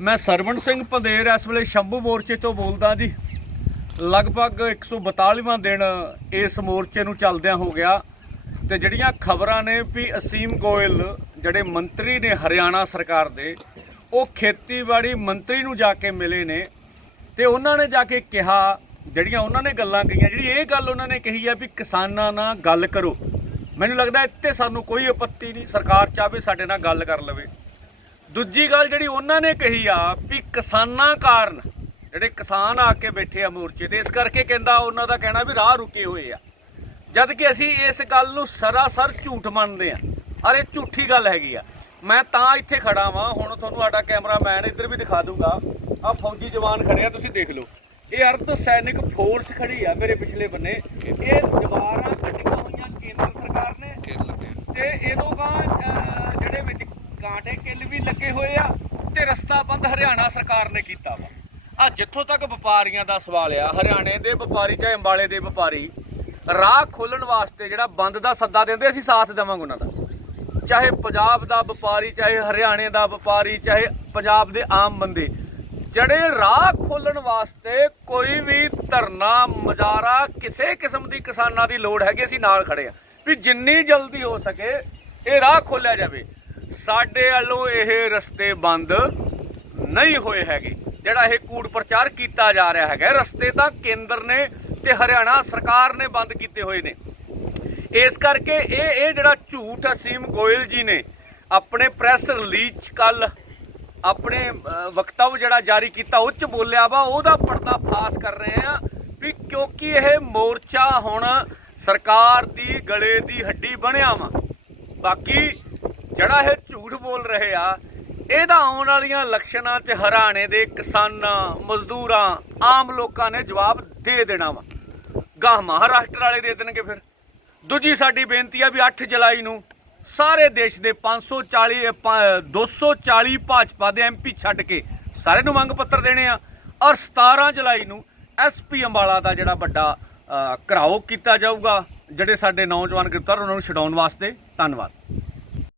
ਮੈਂ ਸਰਵਣ ਸਿੰਘ ਪੰਦੇਰ ਇਸ ਵੇਲੇ ਸ਼ੰਭੂ ਮੋਰਚੇ ਤੋਂ ਬੋਲਦਾ ਜੀ। ਲਗਭਗ 142ਵਾਂ ਦਿਨ ਇਸ ਮੋਰਚੇ ਨੂੰ ਚੱਲਦਿਆਂ ਹੋ ਗਿਆ ਤੇ ਜਿਹੜੀਆਂ ਖਬਰਾਂ ਨੇ ਵੀ ਅਸੀਮ ਗੋਇਲ, ਜਿਹੜੇ ਮੰਤਰੀ ਨੇ ਹਰਿਆਣਾ ਸਰਕਾਰ ਦੇ, ਉਹ ਖੇਤੀਬਾੜੀ ਮੰਤਰੀ ਨੂੰ ਜਾ ਕੇ ਮਿਲੇ ਨੇ ਤੇ ਉਹਨਾਂ ਨੇ ਜਾ ਕੇ ਕਿਹਾ, ਜਿਹੜੀਆਂ ਉਹਨਾਂ ਨੇ ਗੱਲਾਂ ਕਹੀਆਂ, ਜਿਹੜੀ ਇਹ ਗੱਲ ਉਹਨਾਂ ਨੇ ਕਹੀ ਆ ਵੀ ਕਿਸਾਨਾਂ ਨਾਲ ਗੱਲ ਕਰੋ। ਮੈਨੂੰ ਲੱਗਦਾ ਇੱਥੇ ਸਾਨੂੰ ਕੋਈ ਆਪੱਤੀ ਨਹੀਂ, ਸਰਕਾਰ ਚਾਹਵੇ ਸਾਡੇ ਨਾਲ ਗੱਲ ਕਰ ਲਵੇ। ਦੂਜੀ ਗੱਲ ਜਿਹੜੀ ਉਹਨਾਂ ਨੇ ਕਹੀ ਆ ਵੀ ਕਿਸਾਨਾਂ ਕਾਰਨ ਜਿਹੜੇ ਕਿਸਾਨ ਆ ਕੇ ਬੈਠੇ ਆ ਮੋਰਚੇ ਤੇ, ਇਸ ਕਰਕੇ ਕਹਿੰਦਾ ਉਹਨਾਂ ਦਾ ਕਹਿਣਾ ਵੀ ਰਾਹ ਰੁਕੇ ਹੋਏ ਆ। ਜਦ ਕਿ ਅਸੀਂ ਇਸ ਗੱਲ ਨੂੰ ਸਰਾਸਰ ਝੂਠ ਮੰਨਦੇ ਆ। ਅਰੇ ਝੂਠੀ ਗੱਲ ਹੈਗੀ ਆ। ਮੈਂ ਤਾਂ ਇੱਥੇ ਖੜਾ ਵਾਂ, ਹੁਣ ਤੁਹਾਨੂੰ ਸਾਡਾ ਕੈਮਰਾਮੈਨ ਇੱਧਰ ਵੀ ਦਿਖਾ ਦੂੰਗਾ ਆ ਫੌਜੀ ਜਵਾਨ ਖੜੇ ਆ, ਤੁਸੀਂ ਦੇਖ ਲਓ। ਇਹ ਅਰਧ ਸੈਨਿਕ ਫੋਰਸ ਖੜੀ ਆ ਮੇਰੇ ਪਿਛਲੇ ਬੰਨੇ। ਇਹ ਦੀਵਾਰਾਂ ਕੱਢੀਆਂ ਹੋਈਆਂ ਕੇਂਦਰ ਸਰਕਾਰ ਨੇ ਤੇ ਇਹਦੋਂ ਗਾਂ ਜਿਹੜੇ ਵਿੱਚ ਕਾਂਟੇ, ਕਿੱਲ ਵੀ ਲੱਗੇ ਹੋਏ ਆ ਤੇ ਰਸਤਾ ਬੰਦ ਹਰਿਆਣਾ ਸਰਕਾਰ ਨੇ ਕੀਤਾ ਵਾ। ਆ ਜਿੱਥੋਂ ਤੱਕ ਵਪਾਰੀਆਂ ਦਾ ਸਵਾਲ ਆ, ਹਰਿਆਣੇ ਦੇ ਵਪਾਰੀ ਚਾਹੇ ਅੰਬਾਲੇ ਦੇ ਵਪਾਰੀ, ਰਾਹ ਖੋਲਣ ਵਾਸਤੇ ਜਿਹੜਾ ਬੰਦ ਦਾ ਸੱਦਾ ਦਿੰਦੇ, ਅਸੀਂ ਸਾਥ ਦੇਵਾਂਗੇ ਉਹਨਾਂ ਦਾ। ਚਾਹੇ ਪੰਜਾਬ ਦਾ ਵਪਾਰੀ, ਚਾਹੇ ਹਰਿਆਣੇ ਦਾ ਵਪਾਰੀ, ਚਾਹੇ ਪੰਜਾਬ ਦੇ ਆਮ ਬੰਦੇ, ਜਿਹੜੇ ਰਾਹ ਖੋਲਣ ਵਾਸਤੇ ਕੋਈ ਵੀ ਧਰਨਾ, ਮੁਜ਼ਾਹਰਾ ਕਿਸੇ ਕਿਸਮ ਦੀ ਕਿਸਾਨਾਂ ਦੀ ਲੋੜ ਹੈਗੀ, ਅਸੀਂ ਨਾਲ ਖੜੇ ਆ। ਵੀ ਜਿੰਨੀ ਜਲਦੀ ਹੋ ਸਕੇ ਇਹ ਰਾਹ ਖੋਲਿਆ ਜਾਵੇ। ਸਾਡੇ ਵੱਲੋਂ ਇਹ ਰਸਤੇ ਬੰਦ ਨਹੀਂ ਹੋਏ ਹੈਗੇ। ਜਿਹੜਾ ਇਹ ਕੂੜ ਪ੍ਰਚਾਰ ਕੀਤਾ ਜਾ ਰਿਹਾ ਹੈਗਾ, ਰਸਤੇ ਤਾਂ ਕੇਂਦਰ ਨੇ ਤੇ ਹਰਿਆਣਾ ਸਰਕਾਰ ਨੇ ਬੰਦ ਕੀਤੇ ਹੋਏ ਨੇ। ਇਸ ਕਰਕੇ ਇਹ ਇਹ ਜਿਹੜਾ ਝੂਠ ਅਸੀਮ ਗੋਇਲ ਜੀ ਨੇ ਆਪਣੇ ਪ੍ਰੈਸ ਰਿਲੀਜ਼ ਕੱਲ ਆਪਣੇ ਵਕਤਵ ਜਿਹੜਾ ਜਾਰੀ ਕੀਤਾ, ਉਹ ਚ ਬੋਲਿਆ ਵਾ, ਉਹਦਾ ਪਰਦਾ ਫਾਸ ਕਰ ਰਹੇ ਆ ਵੀ ਕਿਉਂਕਿ ਇਹ ਮੋਰਚਾ ਹੁਣ ਸਰਕਾਰ ਦੀ ਗਲੇ ਦੀ ਹੱਡੀ ਬਣਿਆ ਵਾ। ਬਾਕੀ ਜਿਹੜਾ ਇਹ ਝੂਠ ਬੋਲ ਰਹੇ ਆ ਇਹਦਾ ਆਉਣ ਵਾਲੀਆਂ ਇਲੈਕਸ਼ਨਾਂ 'ਚ ਹਰਿਆਣੇ ਦੇ ਕਿਸਾਨਾਂ ਮਜ਼ਦੂਰਾਂ ਆਮ ਲੋਕਾਂ ਨੇ ਜਵਾਬ ਦੇ ਦੇਣਾ ਵਾ। ਗਾਹ ਮਹਾਰਾਸ਼ਟਰ ਵਾਲੇ ਦੇ ਦੇਣਗੇ ਫਿਰ। ਦੂਜੀ ਸਾਡੀ ਬੇਨਤੀ ਆ ਵੀ 8 ਜੁਲਾਈ ਨੂੰ ਸਾਰੇ ਦੇਸ਼ ਦੇ 540 ਅ, ਪ- 240 ਭਾਜਪਾ ਦੇ ਐਮਪੀ ਛੱਡ ਕੇ ਸਾਰੇ ਨੂੰ ਮੰਗ ਪੱਤਰ ਦੇਣੇ ਆ ਔਰ 17 ਜੁਲਾਈ ਨੂੰ ਐਸਪੀ ਅੰਬਾਲਾ ਦਾ ਜਿਹੜਾ ਵੱਡਾ ਘਰਾਓ ਕੀਤਾ ਜਾਊਗਾ ਜਿਹੜੇ ਸਾਡੇ ਨੌਜਵਾਨ ਗ੍ਰਿਫਤਾਰ ਉਹਨਾਂ ਨੂੰ ਛਡਾਉਣ ਵਾਸਤੇ ਧੰਨਵਾਦ।